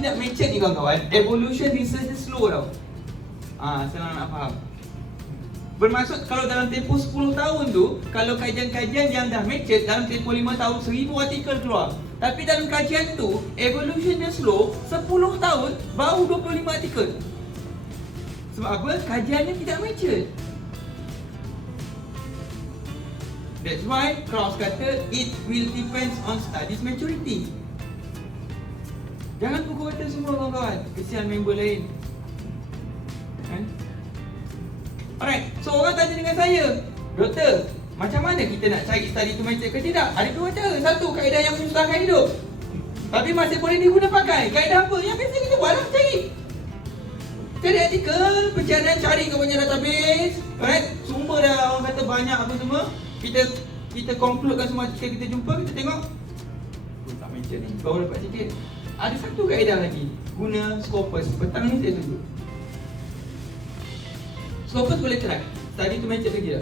tidak mature ni kawan-kawan, evolution research dia slow tau. Senang nak faham. Bermaksud kalau dalam tempoh 10 tahun tu, kalau kajian-kajian yang dah mature dalam tempoh 5 tahun 1000 artikel keluar. Tapi dalam kajian tu, evolution dia slow, 10 tahun baru 25 artikel. Sebab apa? Kajiannya tidak mature. That's why Krauss kata it will depends on studies maturity. Jangan pukul rata semua kawan-kawan. Kesian member lain. Kan? Alright, so orang tanya dengan saya, Doktor, macam mana kita nak cari study to mature ke tidak? Ada dua cara. Satu, kaedah yang menyusahkan hidup, tapi masih boleh diguna pakai. Kaedah apa? Yang biasa kita buat lah, cari artikel, pencarian, cari ke banyak database. Alright, sumber dah orang kata banyak apa semua. Kita concludekan semua artikel kita jumpa, kita tengok tak mature ni, baru dapat sikit. Ada satu kaedah lagi, guna Scopus. Petang ni saya tunjuk Scopus boleh try. Study to mature kerja.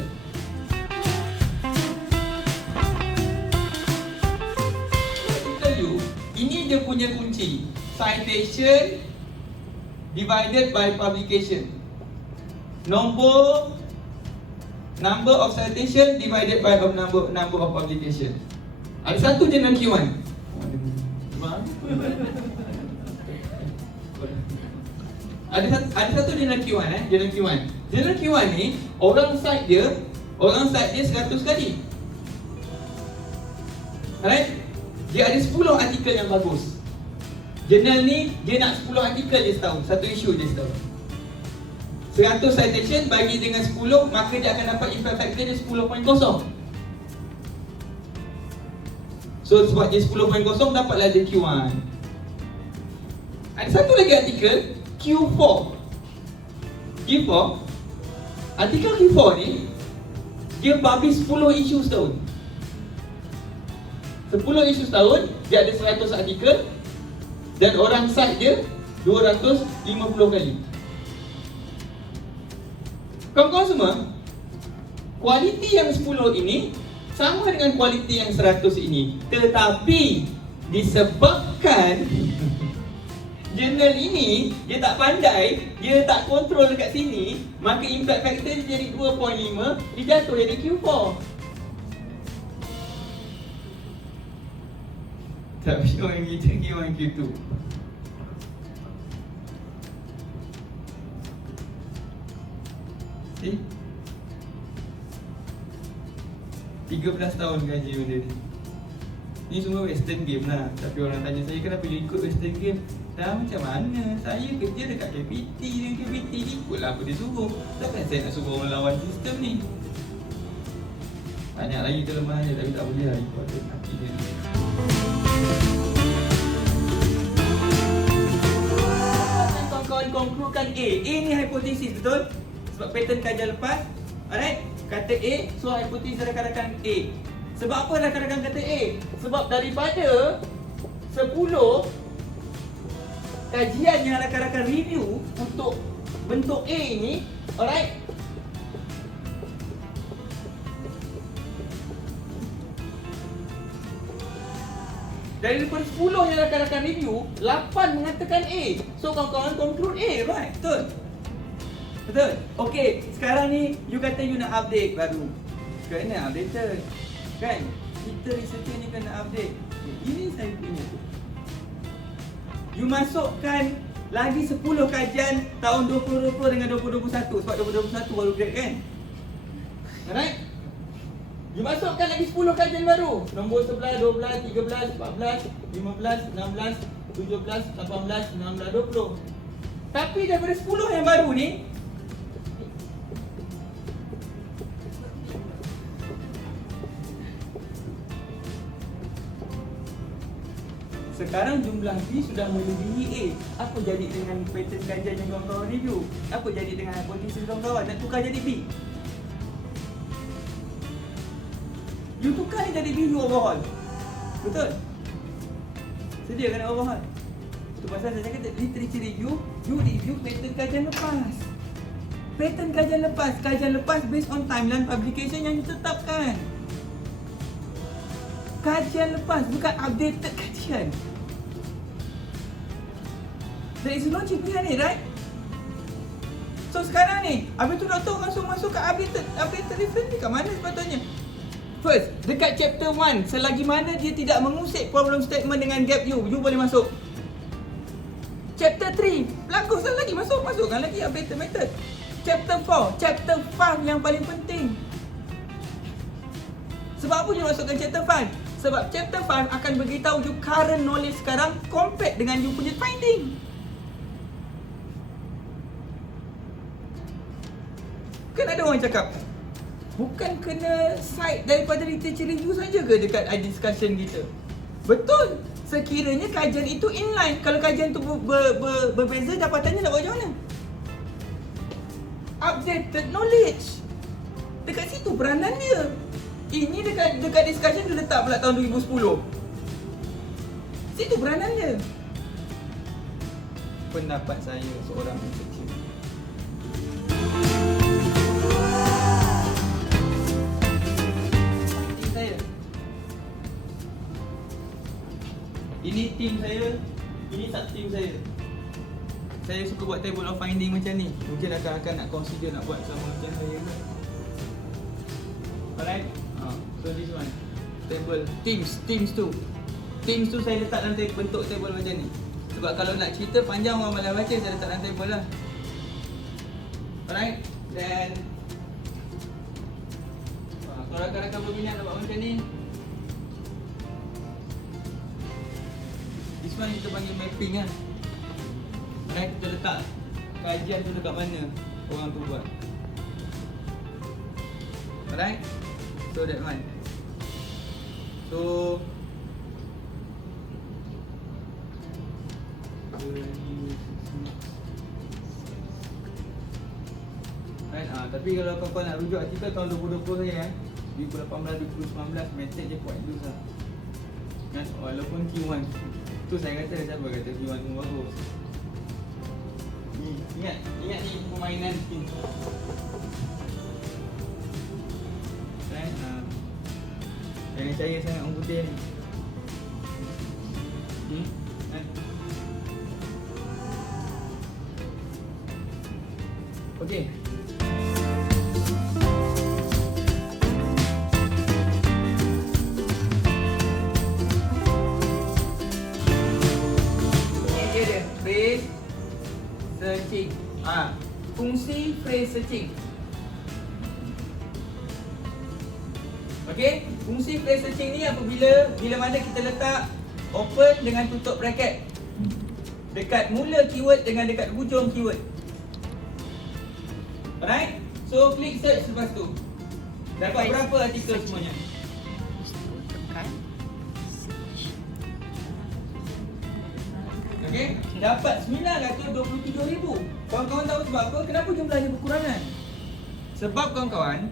I tell you, ini dia punya kunci. Citation divided by publication. Number of citation divided by number of publication. Ada satu journal Q1. Ada satu journal Q1 journal Q1. Journal Q1 ni orang cite dia 100 kali. Alright? Dia ada 10 artikel yang bagus. Jurnal ni dia nak 10 artikel dia setahun, satu isu dia setahun. 100 citation bagi dengan 10, maka dia akan dapat impact factor dia 10.0. So sebab dia 10.0 dapatlah dia Q1. Ada satu lagi artikel Q4. Artikel Q4 ni dia publish 10 isu setahun. 10 isu setahun, dia ada 100 artikel dan orang cite dia 250 kali. Kawan-kawan semua, kualiti yang 10 ini sama dengan kualiti yang 100 ini. Tetapi disebabkan jurnal ini dia tak pandai, dia tak kontrol dekat sini, maka impact factor dia jadi 2.5, dia jatuh jadi Q4. Tapi orang kita ni orang Q2. See? 13 tahun gaji benda ni. Ni semua western game lah. Tapi orang tanya saya, kenapa you ikut western game? Dah macam mana? Saya kerja dekat KPT, dan KPT ni ikutlah apa dia suruh. Takkan saya nak suruh orang lawan sistem ni. Banyak lagi kelemahannya, tapi tak boleh lah ikut hati dia. Kawan-kawan konklukan A ni hipotesis, betul? Sebab pattern kajian lepas, alright, kata A, so hipotesis rakan-rakan A. Sebab apa rakan-rakan kata A? Sebab daripada 10 kajian yang rakan-rakan review untuk bentuk A ni, alright, dari 10 yang rakan-rakan review, 8 mengatakan A. So kawan-kawan conclude A, right? Betul? Betul? Okay, sekarang ni you kata you nak update baru. Kena updated, kan? Kita researcher ni kena update. Ini saya punya. You masukkan lagi 10 kajian tahun 2020 dengan 2021. Sebab 2021 baru grade, kan? Alright? You masukkan lagi 10 kajian baru. Nombor 11, 12, 13, 14, 15, 16, 17, 18, 19, 20. Tapi daripada 10 yang baru ni, sekarang jumlah B sudah melebihi A. Apa jadi dengan pattern kajian yang kawan-kawan review? Apa jadi dengan hipotesis kawan-kawan? Nak tukar jadi B? You tukar ni jadi B, you overhaul. Betul? Sedia kan nak overhaul? Itu pasal saya cakap literature review, you review pattern kajian lepas. Pattern kajian lepas based on timeline publication yang ditetapkan. Kajian lepas, bukan updated kajian. There is logic behind it, right? So sekarang ni, habis tu doktor masuk ke updated reference ni kat mana sepatutnya? First, dekat chapter 1, selagi mana dia tidak mengusik problem statement dengan gap you boleh masuk. Chapter 3, baguslah lagi masukkan lagi updated method. Chapter 4, chapter 5 yang paling penting. Sebab apa dia masukkan chapter 5? Sebab chapter 5 akan beritahu you current knowledge sekarang compared dengan you punya finding. Kan ada orang cakap, bukan kena cite daripada literature review saja ke dekat discussion kita? Betul. Sekiranya kajian itu inline. Kalau kajian itu berbeza, dapatannya nak buat macam mana? Updated knowledge. Dekat situ peranan dia. Ini dekat discussion dia letak pula tahun 2010. Situ peranan dia. Pendapat saya seorang researcher. Ini tim saya, ini sub tim saya. Saya suka buat table of finding macam ni. Mungkin akan nak consider nak buat sama macam saya ke. Alright. So this one. Table teams tu. Teams tu saya letak dalam bentuk table macam ni. Sebab kalau nak cerita panjang orang malas baca, saya letak dalam table lah. Alright. Dan kalau rakan-rakan berminat nak buat macam ni, this one kita panggil mapping lah. Alright, kita letak kajian tu dekat mana orang tu buat. Alright. So that one. So right, tapi kalau kau nak rujuk artikel tahun 2020 saya 2018, 2019 method je point tu lah. Kan, walaupun Q1 tu saya kata, siapa kata Q1 tu bagus. Ingat ni permainan ni. Right, jangan percaya sangat orang putih ni. Okey. Phrase searching. Fungsi phrase searching. Okey, fungsi phrase searching ni apabila mana kita letak open dengan tutup bracket dekat mula keyword dengan dekat hujung keyword. Alright? So klik search lepas tu. Dapat berapa artikel semuanya? Okey, dapat 927,000. Kawan-kawan tahu sebab apa? Kenapa jumlahnya berkurangan? Sebab kawan-kawan,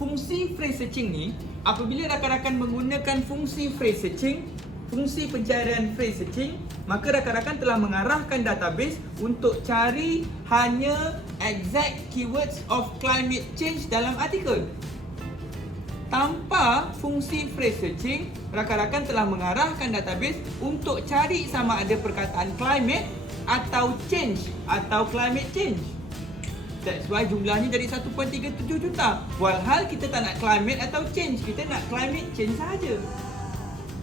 fungsi phrase searching ni, apabila rakan-rakan menggunakan fungsi phrase searching, fungsi pencarian phrase searching, maka rakan-rakan telah mengarahkan database untuk cari hanya exact keywords of climate change dalam artikel. Tanpa fungsi phrase searching, rakan-rakan telah mengarahkan database untuk cari sama ada perkataan climate atau change atau climate change. That's why jumlahnya jadi 1.37 juta. Walhal kita tak nak climate atau change, kita nak climate change saja.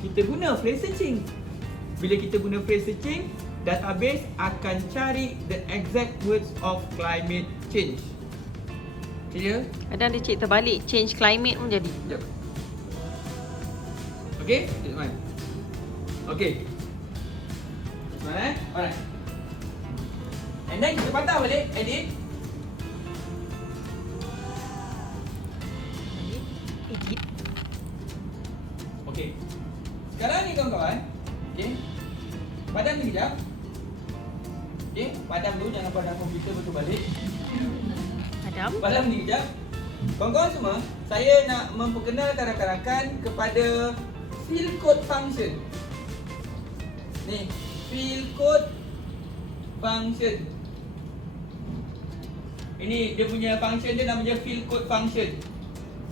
Kita guna phrase searching. Bila kita guna phrase searching, database akan cari the exact words of climate change. Clear? Kadang dia cek terbalik, change climate pun jadi. Sekejap. Okay? Sekejap. Okay. Alright. And then kita patah balik, edit. Edit. Okay. Sekarang ni kawan-kawan, okay, padam ni kejap. Okay, padam dulu, jangan padam komputer betul balik. Padam ni kejap. Kawan-kawan semua, saya nak memperkenalkan rakan-rakan kepada field code function. Ni, field code function. Ini dia punya function dia namanya field code function.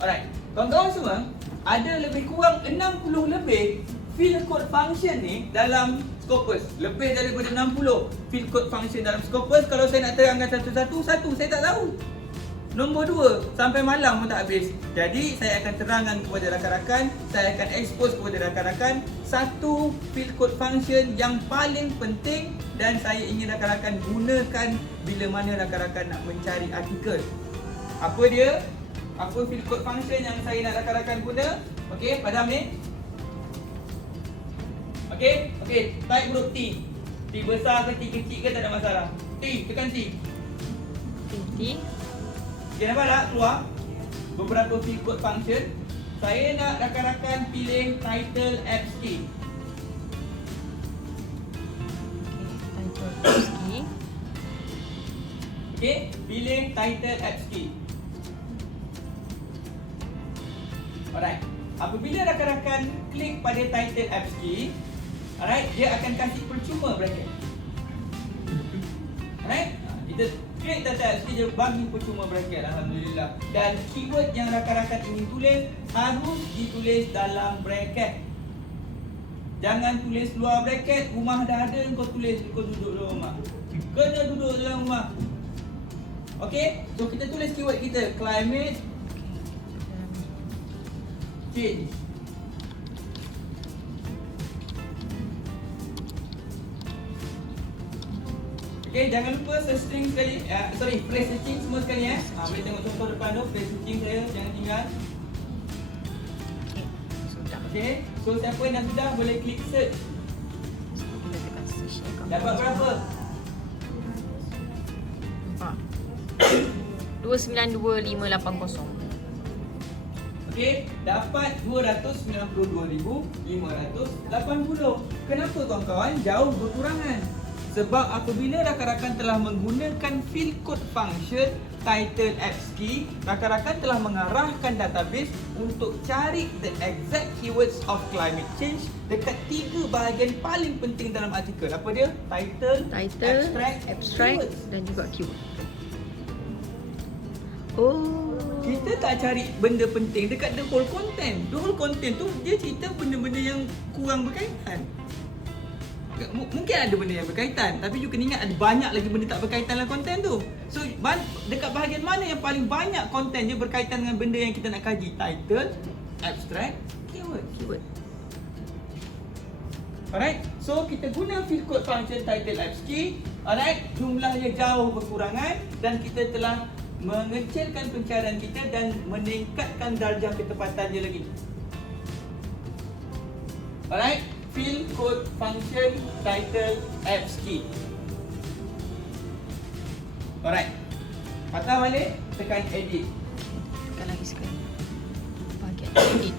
Alright. Kawan-kawan semua, ada lebih kurang 60 lebih field code function ni dalam Scopus. Lebih daripada 60 field code function dalam Scopus. Kalau saya nak terangkan satu-satu, saya tak tahu. Nombor 2, sampai malam pun tak habis. Jadi saya akan terangkan kepada rakan-rakan, saya akan expose kepada rakan-rakan satu field code function yang paling penting dan saya ingin rakan-rakan gunakan bila mana rakan-rakan nak mencari artikel. Apa dia? Apa field code function yang saya nak rakan-rakan guna? Okey, padam ni. Okey, type huruf T. T besar ke T kecil ke tak ada masalah. T, tekan T. T. Okay, nampak tak keluar beberapa field code function. Saya nak rakan-rakan pilih title apps key. Title apps key. Okay, pilih title apps key. Alright, apabila rakan-rakan klik pada title apps key, alright, dia akan kasih percuma bracket. Alright, kita klik title apps key, dia bagi percuma bracket. Alhamdulillah. Dan keyword yang rakan-rakan ingin tulis harus ditulis dalam bracket. Jangan tulis luar bracket. Rumah dah ada, kau tulis kau duduk dalam rumah. Kena duduk dalam rumah. Okay, so kita tulis keyword kita climate change. Okay, jangan lupa searching sekali. Press searching semua sekali boleh tengok contoh depan tu, press searching saya, jangan tinggal. Sudah. Okay, so siapa yang dah sudah boleh klik search. Kita tekan search. Dapat berapa? 292580. Okey, dapat 292,580. Kenapa kawan-kawan jauh berkurangan? Sebab apabila rakan-rakan telah menggunakan field code function title apps key, rakan-rakan telah mengarahkan database untuk cari the exact keywords of climate change dekat 3 bahagian paling penting dalam artikel. Apa dia? Title, abstract dan juga keyword. Oh, kita tak cari benda penting dekat the whole content. The whole content tu dia cerita benda-benda yang kurang berkaitan. Mungkin ada benda yang berkaitan, tapi you kena ingat ada banyak lagi benda tak berkaitan dalam konten tu. So dekat bahagian mana yang paling banyak konten dia berkaitan dengan benda yang kita nak kaji? Title, abstract, keyword. Alright, so kita guna field code function title apps key. Alright, jumlahnya jauh berkurangan dan kita telah mengecilkan pencarian kita dan meningkatkan darjah ketepatan dia lagi. Alright, field code function title apps key. Alright, patah balik, tekan edit. tekan lagi sekali. Bahagian edit.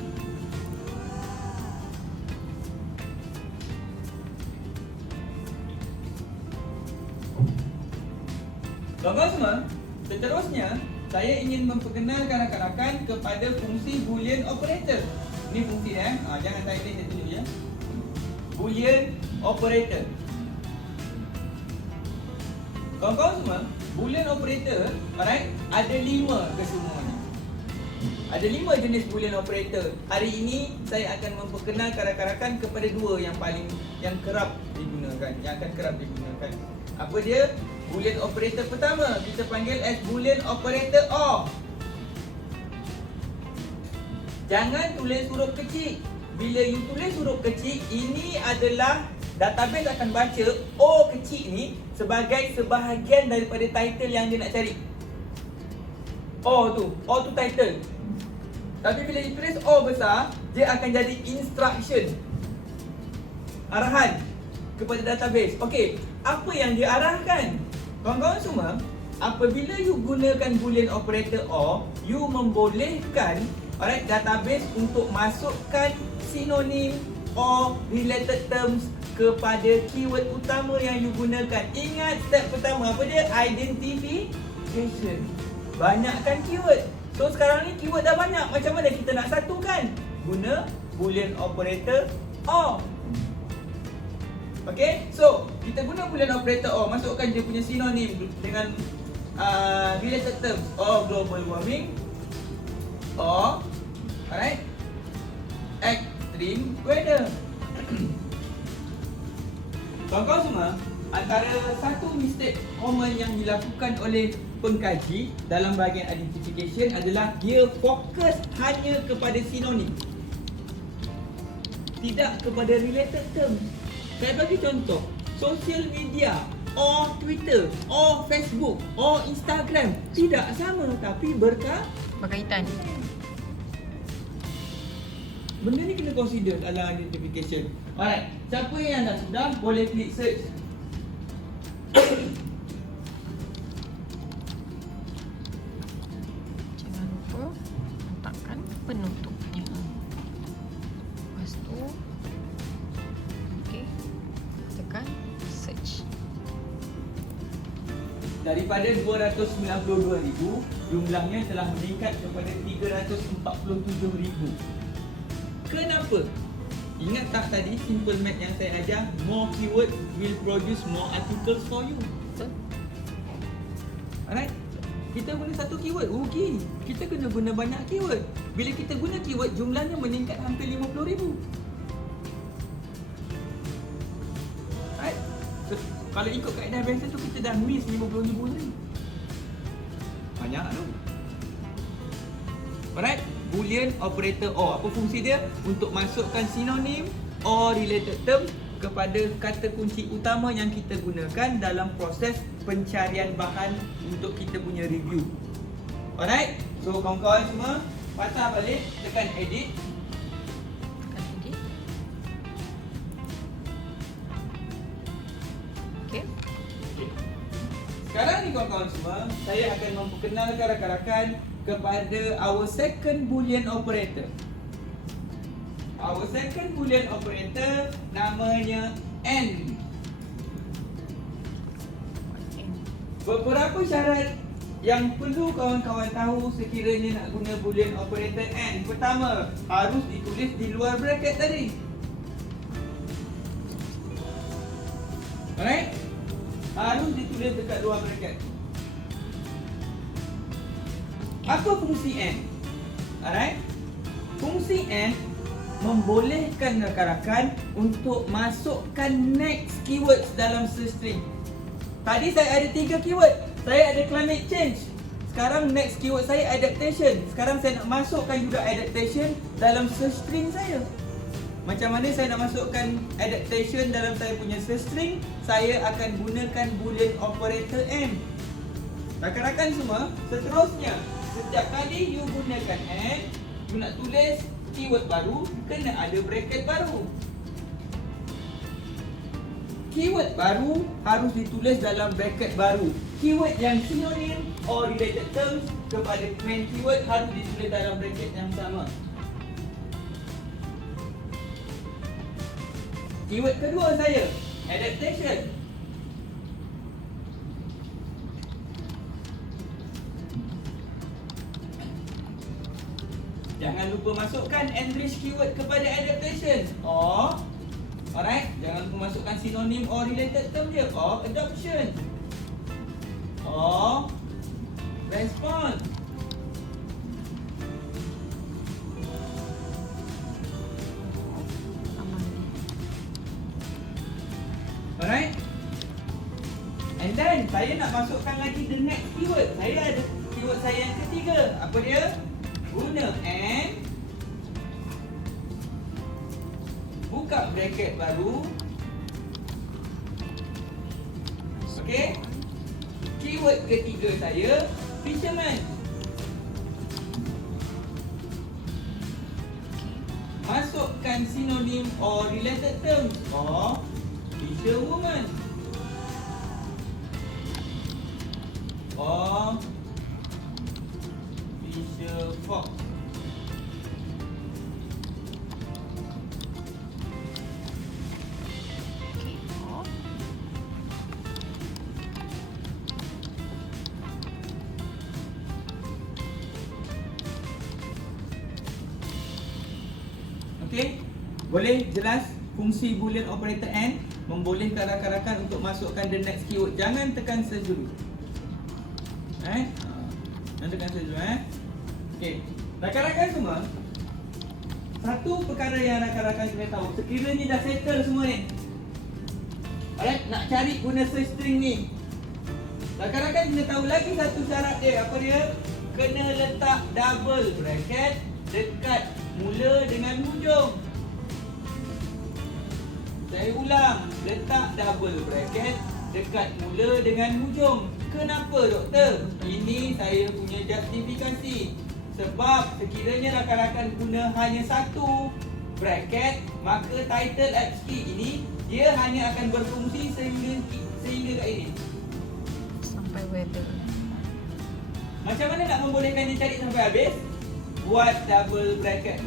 Kawan-kawan semua, seterusnya saya ingin memperkenalkan rakan-rakan kepada fungsi boolean operator. Ini fungsi dia, jangan title saya tunjuk je. Boolean operator. Kawan-kawan semua, boolean operator, alright, ada 5 kesemuanya. Ada 5 jenis boolean operator. Hari ini saya akan memperkenalkan rakan-rakan kepada 2 yang kerap digunakan, yang akan kerap digunakan. Apa dia? Boolean operator pertama kita panggil as boolean operator OR. Jangan tulis huruf kecil. Bila you tulis huruf kecil, ini adalah database akan baca O kecil ni sebagai sebahagian daripada title yang dia nak cari. O tu title. Tapi bila you tulis O besar, dia akan jadi instruction, arahan kepada database. Okey, apa yang dia arahkan? Kawan-kawan semua, apabila you gunakan boolean operator OR, you membolehkan database untuk masukkan sinonim or related terms kepada keyword utama yang you gunakan. Ingat step pertama, apa dia? Identification. Banyakkan keyword. So sekarang ni keyword dah banyak, macam mana kita nak satukan? Guna boolean operator OR. Okay, so kita guna boolean operator OR, masukkan dia punya sinonim dengan related terms or global warming or alright, extreme weather. Kawan-kawan semua, antara satu mistake common yang dilakukan oleh pengkaji dalam bahagian identification adalah dia fokus hanya kepada sinonim, tidak kepada related term. Saya bagi contoh, social media or Twitter or Facebook or Instagram tidak sama tapi Berkaitan. benda ni kena consider dalam identification. Alright, siapa yang dah sudah boleh klik search. Jangan lupa letakkan penutupnya. Lepas tu, okey, tekan search. Daripada 292,000, jumlahnya telah meningkat kepada 347,000. Kenapa? Ingat tak tadi simple math yang saya ajar? More keywords will produce more articles for you. Betul? Alright? Kita guna satu keyword, rugi. Kita kena guna banyak keyword. Bila kita guna keyword, jumlahnya meningkat hampir 50,000. Alright? So, kalau ikut kaedah biasa tu, kita dah miss 50,000 tadi. Banyak tu. Alright? Boolean operator OR. Apa fungsi dia? Untuk masukkan sinonim or related term kepada kata kunci utama yang kita gunakan dalam proses pencarian bahan untuk kita punya review. Alright? So kawan-kawan semua, patah balik, tekan edit. Tekan edit. Okey. Sekarang ni kawan-kawan semua, saya akan memperkenalkan rakan-rakan kepada our second boolean operator. Our second boolean operator namanya AND. Beberapa syarat yang perlu kawan-kawan tahu sekiranya nak guna boolean operator AND. Pertama, harus ditulis di luar bracket tadi. Alright? Harus ditulis dekat luar bracket. Apa fungsi AND? Alright? Fungsi AND membolehkan rakan-rakan untuk masukkan next keywords dalam search string. Tadi saya ada 3 keyword. Saya ada climate change. Sekarang next keyword saya adaptation. Sekarang saya nak masukkan juga adaptation dalam search string saya. Macam mana saya nak masukkan adaptation dalam saya punya search string? Saya akan gunakan boolean operator AND. Rakan-rakan semua, seterusnya setiap kali you gunakan AND, you nak tulis keyword baru, kena ada bracket baru. Keyword baru harus ditulis dalam bracket baru. Keyword yang sinonim or related terms kepada main keyword harus ditulis dalam bracket yang sama. Keyword kedua saya, adaptation. Jangan lupa masukkan enrich keyword kepada adaptation. Or, alright, jangan lupa masukkan sinonim or related term dia. Or adoption. Or response. Alright. And then saya nak masukkan lagi the next keyword. Saya ada keyword saya yang ketiga. Apa dia? Guna AND, buka bracket baru. Okey. Keyword ketiga saya fisherman. Masukkan sinonim or related terms or fisherwoman or fisher fox. Okey. Oh. Okey. Boleh jelas fungsi boolean operator AND membolehkan rakan-rakan untuk masukkan the next keyword. Jangan tekan search dulu. Jangan tekan search dulu. Okey. Rakan-rakan semua, satu perkara yang rakan-rakan kena tahu, sekiranya dah settle semua ni, alright, nak cari guna search string ni, rakan-rakan kena tahu lagi satu syarat dia. Apa dia? Kena letak double bracket dekat mula dengan hujung. Saya ulang, letak double bracket dekat mula dengan hujung. Kenapa doktor? Ini saya punya justifikasi. Sebab sekiranya rakan-rakan guna hanya satu bracket, maka title apps key ini dia hanya akan berfungsi sehingga kat ini. Sampai weather. Macam mana nak membolehkan dia cari sampai habis? Buat double bracket.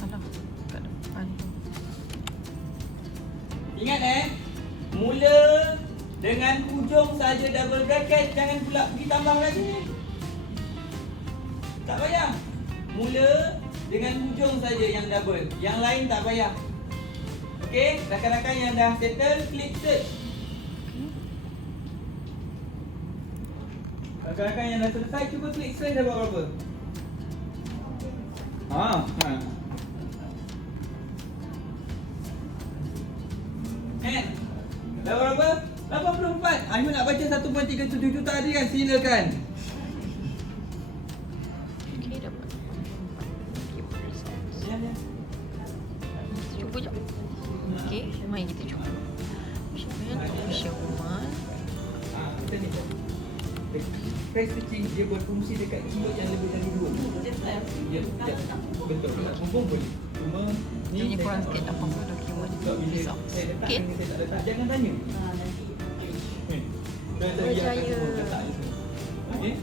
Salah kat depan. Ingat mula dengan hujung saja double bracket, jangan pula pergi tambah lagi. Tak payah. Mula dengan hujung saja yang double, yang lain tak payah. Okey, rakan-rakan yang dah settle, klik search. Rakan-rakan yang dah selesai, cuba klik search dah buat berapa? Dah berapa? 84. Ayu nak baca 1.37 juta tadi kan? Silakan. Okay, dapat. Ya, ya. Cuba jap. Okay, mari kita cuba. Share woman. Kita ni. Press searching dia berfungsi dekat keyboard yang lebih dari 2. Ya, betul. Mumpung boleh. Cuma Dia punya kurang sikit 80 dokumen. sebab bila Besar. saya letak, Okay. saya tak letak. Jangan tanya. Saya Percaya. biarkan semua letak je semua. Okey.